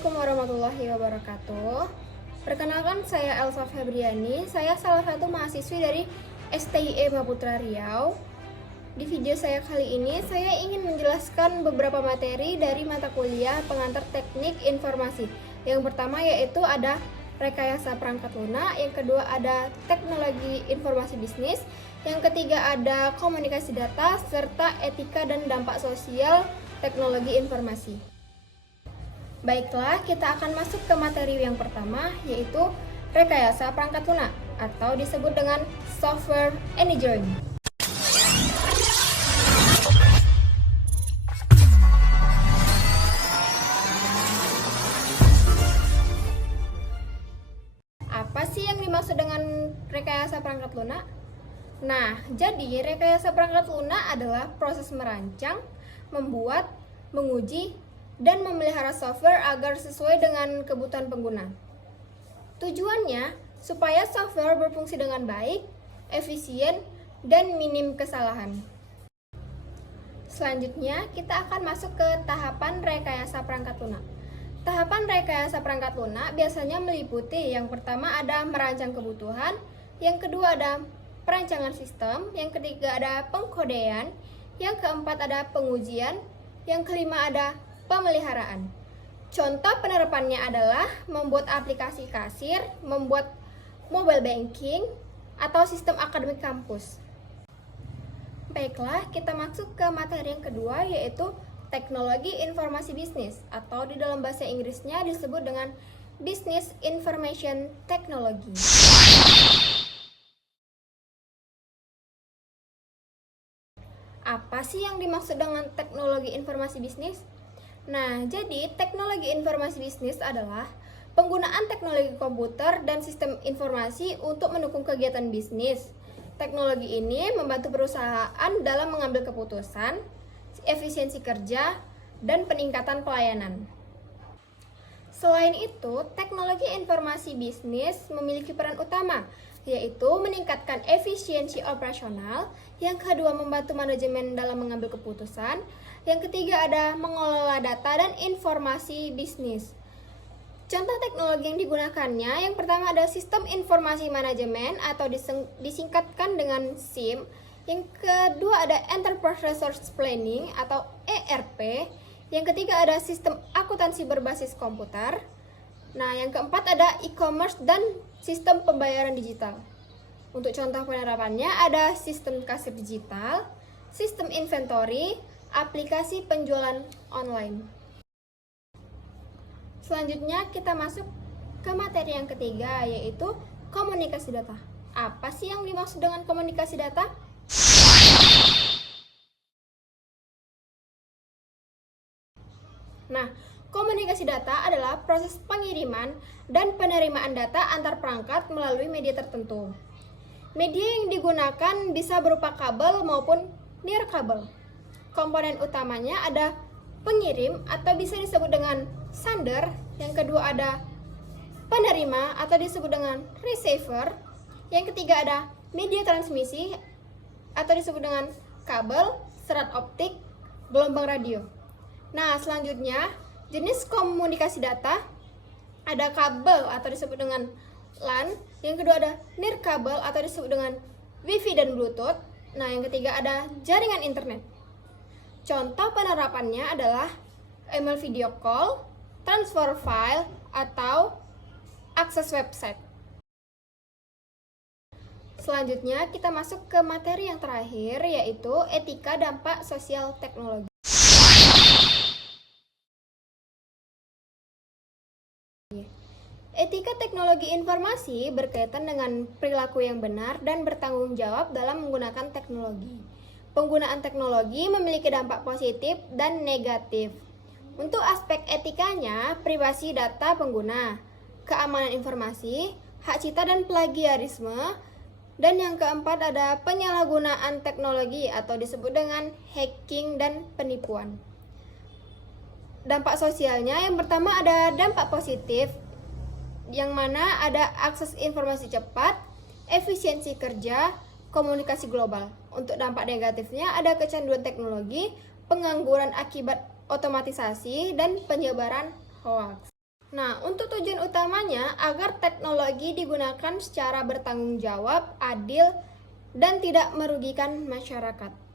Assalamualaikum warahmatullahi wabarakatuh. Perkenalkan, saya Elsa Febriani. Saya salah satu mahasiswi dari STIE Maputra Riau. Di video saya kali ini, saya ingin menjelaskan beberapa materi dari mata kuliah pengantar teknik informasi. Yang pertama yaitu ada rekayasa perangkat lunak, yang kedua ada teknologi informasi bisnis, yang ketiga ada komunikasi data, serta etika dan dampak sosial teknologi informasi. Baiklah, kita akan masuk ke materi yang pertama, yaitu rekayasa perangkat lunak atau disebut dengan software engineering. Apa sih yang dimaksud dengan rekayasa perangkat lunak? Nah, jadi rekayasa perangkat lunak adalah proses merancang, membuat, menguji, dan memelihara software agar sesuai dengan kebutuhan pengguna. Tujuannya supaya software berfungsi dengan baik, efisien, dan minim kesalahan. Selanjutnya, kita akan masuk ke tahapan rekayasa perangkat lunak. Tahapan rekayasa perangkat lunak biasanya meliputi yang pertama ada merancang kebutuhan, yang kedua ada perancangan sistem, yang ketiga ada pengkodean, yang keempat ada pengujian, yang kelima ada pemeliharaan. Contoh penerapannya adalah membuat aplikasi kasir, membuat mobile banking, atau sistem akademik kampus. Baiklah, kita masuk ke materi yang kedua, yaitu teknologi informasi bisnis, atau di dalam bahasa Inggrisnya disebut dengan Business Information Technology. Apa sih yang dimaksud dengan teknologi informasi bisnis? Nah, jadi teknologi informasi bisnis adalah penggunaan teknologi komputer dan sistem informasi untuk mendukung kegiatan bisnis. Teknologi ini membantu perusahaan dalam mengambil keputusan, efisiensi kerja, dan peningkatan pelayanan. Selain itu, teknologi informasi bisnis memiliki peran utama, yaitu meningkatkan efisiensi operasional, yang kedua membantu manajemen dalam mengambil keputusan, yang ketiga ada mengelola data dan informasi bisnis. Contoh teknologi yang digunakannya, yang pertama ada sistem informasi manajemen atau disingkatkan dengan SIM, yang kedua ada Enterprise Resource Planning atau ERP, yang ketiga ada sistem akuntansi berbasis komputer. Nah, yang keempat ada e-commerce dan sistem pembayaran digital. Untuk contoh penerapannya ada sistem kasir digital, sistem inventory, aplikasi penjualan online. Selanjutnya kita masuk ke materi yang ketiga, yaitu komunikasi data. Apa sih yang dimaksud dengan komunikasi data? Nah, komunikasi data adalah proses pengiriman dan penerimaan data antar perangkat melalui media tertentu. Media yang digunakan bisa berupa kabel maupun nirkabel. Komponen utamanya ada pengirim atau bisa disebut dengan sender, yang kedua ada penerima atau disebut dengan receiver, yang ketiga ada media transmisi atau disebut dengan kabel, serat optik, gelombang radio. Nah, selanjutnya jenis komunikasi data ada kabel atau disebut dengan LAN, yang kedua ada nirkabel atau disebut dengan Wi-Fi dan Bluetooth. Nah, yang ketiga ada jaringan internet. Contoh penerapannya adalah email video call, transfer file, atau akses website. Selanjutnya kita masuk ke materi yang terakhir, yaitu etika dampak sosial teknologi. Etika teknologi informasi berkaitan dengan perilaku yang benar dan bertanggung jawab dalam menggunakan teknologi. Penggunaan teknologi memiliki dampak positif dan negatif. Untuk aspek etikanya, privasi data pengguna, keamanan informasi, hak cipta dan plagiarisme, dan yang keempat ada penyalahgunaan teknologi atau disebut dengan hacking dan penipuan. Dampak sosialnya, yang pertama ada dampak positif, yang mana ada akses informasi cepat, efisiensi kerja, komunikasi global. Untuk dampak negatifnya ada kecanduan teknologi, pengangguran akibat otomatisasi, dan penyebaran hoaks. Nah, untuk tujuan utamanya agar teknologi digunakan secara bertanggung jawab, adil, dan tidak merugikan masyarakat.